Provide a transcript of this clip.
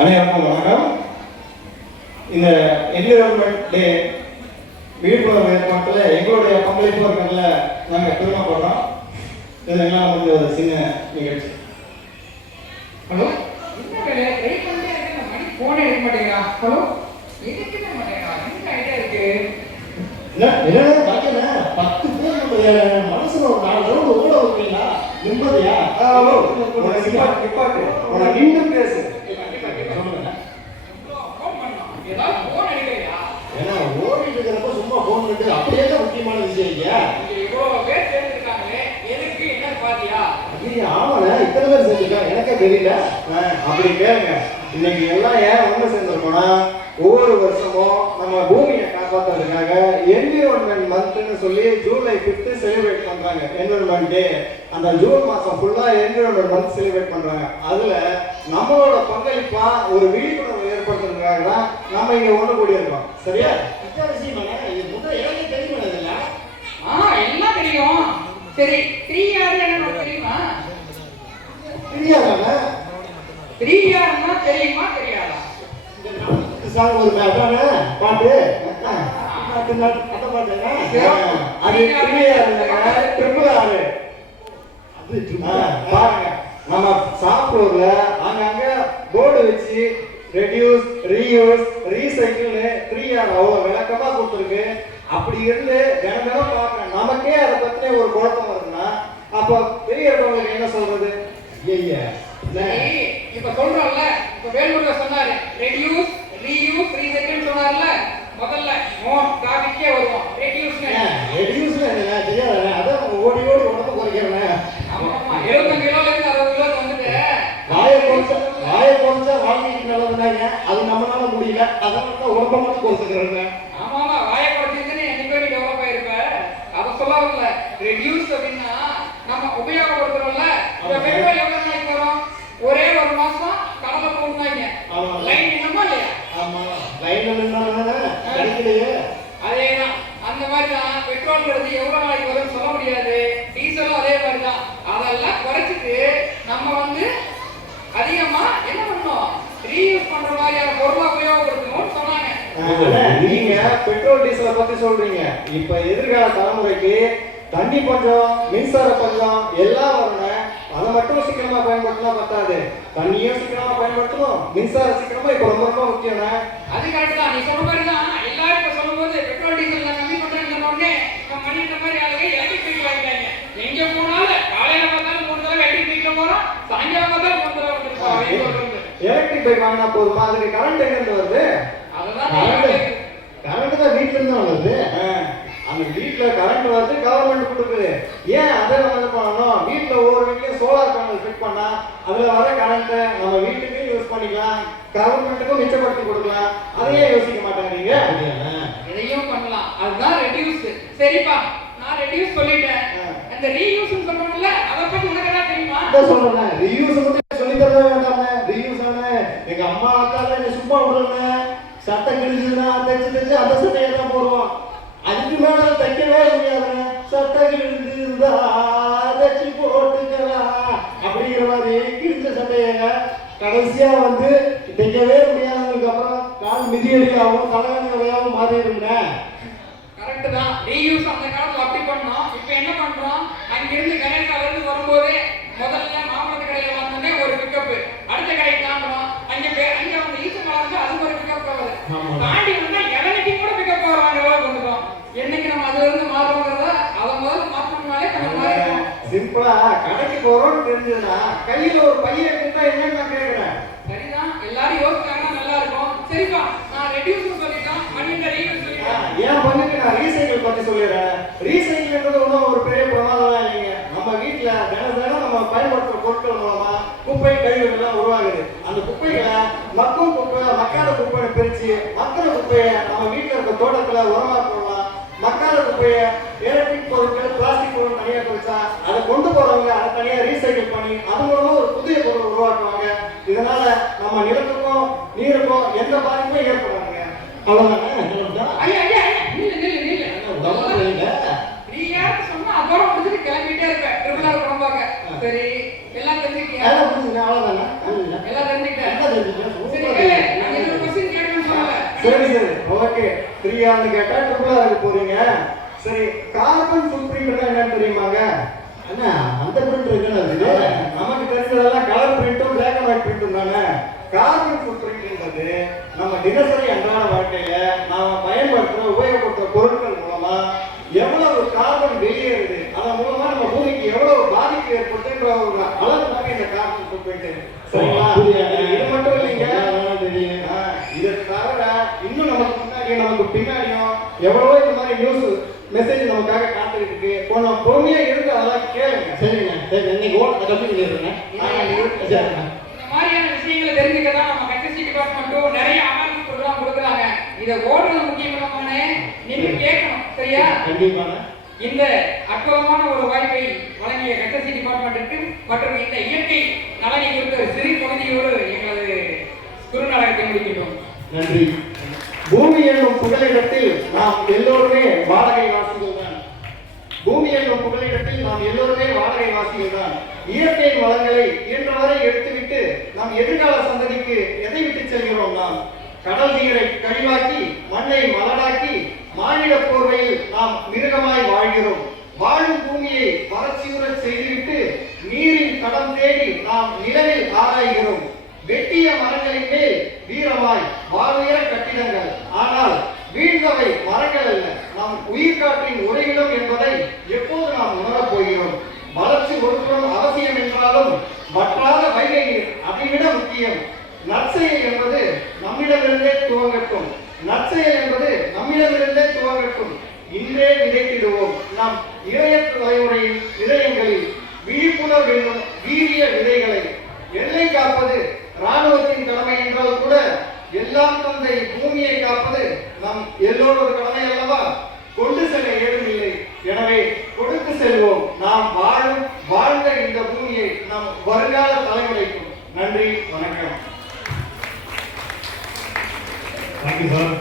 அனைவருக்கும் வணக்கம். இந்த என்விரான்மெண்ட் டே விழிப்புணர்வு ஏற்பாட்டில் எங்களுடைய பங்களிப்பு இருக்கிறதுல நாங்கள் பெருமைப்படுறோம். இதெல்லாம் வந்து ஒரு சின்ன நிகழ்ச்சி. ஹலோ, போன் எடுக்க மாட்டேங்கிறா. ஹலோ, எடுக்கவே மாட்டேங்கிறா. என்ன ஐடியா இருக்கு? பத்து பேர் மனசுல ஒரு 4 ரவுண்ட் ஓட வைப்பீங்களா? நிம்மதியா? நின்று பேசு. ஏன்னா ஓடிட்டு இருக்கிறப்ப சும்மா போன் இருக்கு. அப்படியே தான் முக்கியமான விஷயம் இல்லையா? ஆமாண்ண, இத்தனை பேர் செஞ்சுருக்காங்க, எனக்கே தெரியல. அப்படி கேளுங்க. இன்னைக்கு எல்லாம் ஏன் ஒன்று சேர்ந்துருக்கோம்னா, ஒவ்வொரு வருஷமும் நம்ம பூமியை காப்பாற்றுறதுக்காக என்விரான்மெண்ட் மந்த்னு சொல்லி ஜூலை 5 செலிப்ரேட் பண்றாங்க. என்விரான்மெண்ட் டே. அந்த ஜூன் மாசம் ஃபுல்லா என்விரான்மெண்ட் மந்த் செலிப்ரேட் பண்றாங்க. அதுல நம்மளோட பங்களிப்பா ஒரு விழிப்புணர்வு ஏற்படுத்துறதுக்காக தான் நம்ம இங்க ஒன்று கூடி இருக்கோம். சரியா? விஷயம் முதல் எனக்கு தெரியும் இல்ல? எல்லாம் தெரியும். சரி, 3R என்ன தெரியுமா? 3R தெரியுமா தெரியாதா? சாங் ஒரு பாட்டு பாட்டு பாருங்க. நம்ம சாப்பிடுறதுல அங்கங்க போர்டு வச்சு ரெடியூஸ், ரீயூஸ், ரீசைக்கிள்னு 3R அவ்வளவு விளக்கமா கொடுத்துருக்கு. அப்படி இருந்து தினம் பார்க்கறேன், நமக்கே அதை பத்தின ஒரு குழப்பம் வருதுன்னா அப்ப பெரிய இருக்கவங்களுக்கு என்ன சொல்றது? இப்ப சொல்றோம்ல, இப்ப வேலூர்ல சொன்னாரு ரெடியூஸ், ரீயூஸ், ரீசைக்கிள் சொன்னார்ல. முதல்ல டாபிக்கே வருவோம். ரெடியூஸ்னா என்ன தெரியாத? அதான் ஓடி உடம்பு குறைக்கிறேன். ஆமா, 75 கிலோல இருந்து 60 கிலோ வந்துட்டு வாயை குறைச்சா வாழ்க்கைக்கு நல்லதுனாங்க. அது நம்மளால முடியல. அதனால உடம்ப மட்டும் குறைச்சுக்கிறேங்க. ஆமா, வாயை குறைச்சிருந்தேன்னு என்னைக்கோ நீ டெவலப் ஆயிருப்ப. அதை சொல்ல வரல. ரெடியூஸ் அப்படின்னா நம்ம உபயோகப்படுத்துறோம்ல. இப்ப பெட்ரோல் எவ்வளவு நாளைக்கு வரும்? ஒரே ஒரு மாசம் கடலை போடுனாங்க. லைன் என்னமா இல்லையா? ஆமா, லைன்ல நின்னானே கிடைக்கலையே. அதேதான். அந்த மாதிரி தான் பெட்ரோல் எடுத்து எவ்வளவு நாளைக்கு வரும்னு சொல்ல முடியாது. டீசலும் அதே மாதிரி தான். அதெல்லாம் குறைச்சிட்டு நம்ம வந்து அதிகமா என்ன பண்ணணும்? ரீயூஸ் பண்ற மாதிரியான பொருளை உபயோகப்படுத்தணும்னு சொன்னாங்க. நீங்க பெட்ரோல் டீசலை பத்தி சொல்றீங்க. இப்ப எதிர்கால தலைமுறைக்கு தண்ணி பஞ்சம், மின்சார பஞ்சம் எல்லாம் வரணும். அதை மட்டும் சீக்கிரமா பயன்படுத்தினா பத்தாது. தண்ணியும் சீக்கிரமா பயன்படுத்தணும், மின்சார சீக்கிரமா இப்ப ரொம்ப ரொம்ப முக்கியம். அது கரெக்ட் தான். நீ சொன்ன மாதிரி தான். எல்லாரும் இப்ப சொல்லும்போது பெட்ரோல் டீசல் கம்மி பண்றேன்னு சொன்ன உடனே மணிக்கிற மாதிரி ஆளுங்க எலக்ட்ரிக் பைக் வாங்கிட்டாங்க. எங்க போனாலும் காலையில பார்த்தாலும் 3 தடவை எலக்ட்ரிக் பைக்ல போறோம், சாயங்காலம் பார்த்தாலும் 3 தடவை வந்துருக்கோம். எலக்ட்ரிக் பைக் வாங்கினா போதுமா? அதுக்கு கரண்ட் எங்க இருந்து வருது? அதுதான் கரண்ட் தான் வீட்டுல இருந்து தான் வருது. அந்த வீட்டுல கரண்ட் வந்து கவர்மெண்ட் கொடுக்குது. ஏன் அதை நம்ம பண்ணணும்? வீட்டுல ஒவ்வொரு வீட்லயும் சோலார் பேனல் ஃபிட் பண்ணா அதுல வர கரண்ட் நம்ம வீட்டுக்கும் யூஸ் பண்ணிக்கலாம், கவர்மெண்ட்டுக்கும் மிச்சப்படுத்தி கொடுக்கலாம். அதையே யோசிக்க மாட்டேங்கிறீங்க. இதையும் பண்ணலாம். அதுதான் ரெடியூஸ். சரிப்பா, நான் ரெடியூஸ் சொல்லிட்டேன். அந்த ரீயூஸ் சொல்றோம்ல, அதை பத்தி உனக்கு என்ன தெரியுமா? அத சொல்றேன். ரீயூஸ் மட்டும் சொல்லி தரவே வேண்டாம். ரீயூஸ் ஆன எங்க அம்மா அக்கால என்ன சும்மா விடுறேங்க. சட்டை கிழிஞ்சுனா தைச்சு அந்த சட்டையை தான் போடுவோம். அதுக்கு மேல தைக்கவே முடியாதுங்க. சட்டை கிழிஞ்சிருந்தா தைச்சு போட்டுக்கலாம் அப்படிங்கிற மாதிரி கிழிஞ்ச சட்டையங்க கடைசியா வந்து தைக்கவே முடியாததுக்கு அப்புறம் கால் மிதியடியாகவும் தலைவலியாகவும் மாறிடுங்க. கரெக்ட் தான். ரீயூஸ் அந்த காலத்துல அப்படி பண்ணோம். இப்ப என்ன பண்றோம்? அங்கிருந்து கணேசால இருந்து வரும்போது முதல்ல மாமரத்து கடையில வந்தோடனே ஒரு பிக்கப், அடுத்த கடைக்கு தாண்டோம். அங்க வந்து ஈசு மலர்ந்து அது ஒரு பிக்கப் வருது. தாண்டி வந்தா எவனைக்கு கூட பிக்கப் வர்றாங்க. வந்துடும். என்னைக்கு நம்ம அதுல இருந்து மாறுறோங்கிறத அதை முதல்ல மாற்றணும்னாலே கொஞ்சம் மாறிடும். சிம்பிளா கடைக்கு போறோம்னு தெரிஞ்சதுன்னா கையில ஒரு பையன் இருந்தா என்னன்னு நான் கேட்கிறேன். சரிதான், எல்லாரும் யோசிச்சாங்கன்னா நல்லா இருக்கும். சரிப்பா, நான் ரெடியூஸ் சொல்லிட்டேன், மணியில ரீயூஸ் சொல்லிட்டேன். ஏன் பண்ணிட்டு நான் ரீசைக்கிள் பத்தி சொல்லிடுறேன். ரீசைக்கிள்ன்றது ஒன்றும் ஒரு பெரிய பிரமாதம் இல்லைங்க. நம்ம வீட்டுல தினம் நம்ம பயன்படுத்துற பொருட்கள் மூலமா குப்பை கழிவுகள் எல்லாம் உருவாகுது. அந்த குப்பைகளை மக்கும் குப்பை, மக்காத குப்பையை பிரிச்சு மக்கிற குப்பையை நம்ம வீட்டுல இருக்க தோட்டத்துல உரமா போடலாம். மக்காத குப்பையை எலக்ட்ரிக் பொருட்கள், பிளாஸ்டிக் பொருள் தனியா பிரிச்சா அதை கொண்டு போறவங்க அதை தனியா ரீசைக்கிள் பண்ணி அது மூலமா ஒரு புதிய பொருள் உருவாக்குவாங்க. இதனால நம்ம நிலத்துக்கும் நீருக்கும் எந்த பாதிப்பும் ஏற்படாதுங்க. அவ்வளவுதானே? சொன்னா அதோட முடிச்சுட்டு கிளம்பிட்டே இருப்பேன். திருவிழா குழம்பாங்க. சரி, எல்லாம் தெரிஞ்சுக்கிட்டேன். அவ்வளவுதானே? எல்லாம் தெரிஞ்சுக்கிட்டேன். சரி, தெரியாதுன்னு கேட்டா ட்ரிபிளா இருக்க போறீங்க. சரி, கார்பன் ஃபுட் பிரிண்ட் என்னன்னு தெரியுமாங்க? அண்ணா அந்த பிரிண்ட் இருக்குன்னு நமக்கு தெரிஞ்சதெல்லாம் கலர் பிரிண்ட்டும் பிளாக் அண்ட் ஒயிட் பிரிண்ட்டும் தானே. கார்பன் ஃபுட் பிரிண்ட்ன்றது நம்ம தினசரி அன்றாட வாழ்க்கையில நாம பயன்படுத்துற உபயோகப்படுத்துற பொருட்கள் மூலமா எவ்வளவு கார்பன் வெளியேறுது, அதன் மூலமா நம்ம பூமிக்கு எவ்வளவு பாதிப்பு ஏற்படுத்துன்ற ஒரு அளவு தாங்க இந்த கார்பன் ஃபுட் பிரிண்ட். சரிங்களா? இது மட்டும் இல்லைங்க, இதை தவிர இன்னும் நமக்கு முன்னாடி நமக்கு பின்னாடியும் எவ்வளவோ இந்த மாதிரி நியூஸ் மெசேஜ் நமக்காக காத்துக்கிட்டு இருக்கு. கொஞ்சம் பொறுமையா இருந்து அதெல்லாம் கேளுங்க. சரிங்க. சரி, இன்னைக்கு ஓட்ட கம்மி பண்ணிடுறேங்க. இந்த மாதிரியான விஷயங்களை தெரிஞ்சுக்க தான் நம்ம கட்சி டிபார்ட்மெண்ட்டும் நிறைய அவேர்னஸ் ப்ரோக்ராம் கொடுக்குறாங்க. இதை ஓடுறது முக்கியமான நீங்க கேட்கணும். சரியா? கண்டிப்பாங்க. இந்த அற்புதமான ஒரு வாய்ப்பை வழங்கிய கட்சி டிபார்ட்மெண்ட்டுக்கு மற்றும் இந்த இயற்கை நலனை குறித்த சிறு பகுதியோடு எங்களது குறுநாடகத்தை முடிக்கின்றோம். நன்றி. பூமி என்னும் புகலிடத்தில் நாம் எல்லோருமே வாடகை வாசிகள் தான். பூமி என்னும் புகலிடத்தில் நாம் எல்லோருமே வாடகை வாசிகள் தான். இயற்கை வளங்களை இயன்றவரை எடுத்துவிட்டு நம் எதிர்கால சந்ததிக்கு எதை விட்டு செல்கிறோம்? நாம் கடல் நீரை கழிவாக்கி மண்ணை மலடாக்கி மானிட போர்வையில் நாம் மிருகமாய் வாழ்கிறோம். வாழும் பூமியை வறட்சியுற செய்துவிட்டு நீரின் தடம் தேடி நாம் நிலவில் ஆராய்கிறோம். வெட்டிய மரங்களின் மேல் வீரமாய் வாழுயர கட்டிடங்கள், ஆனால் வீழ்ந்தவை மரங்கள் அல்ல, நம் உயிர்காற்றின் உறைவிடம் என்பதை எப்போது நாம் உணரப் போகிறோம்? வளர்ச்சி ஒருபுறம் அவசியம் என்றாலும் வற்றாத வைகை நீர் அதைவிட முக்கியம். நற்செயல் என்பது நம்மிடமிருந்தே துவங்கட்டும். நற்செயல் என்பது நம்மிடமிருந்தே துவங்கட்டும். இன்றே விதைத்திடுவோம் நம் இளைய தலைமுறையின் இதயங்களில் விழிப்புணர்வு என்னும் வீரிய விதைகளை. எல்லை காப்பது ராணுவத்தின் கடமை என்றால் கூட எல்லாம் தந்தை பூமியை காப்பது நம் எல்லோரோட கடமை அல்லவா? கொண்டு செல்ல ஏதுமில்லை, எனவே கொடுத்து செல்வோம். நாம் வாழ்ந்த இந்த பூமியை நம் வருங்கால தலைமுறைக்கும். நன்றி, வணக்கம். Thank you sir.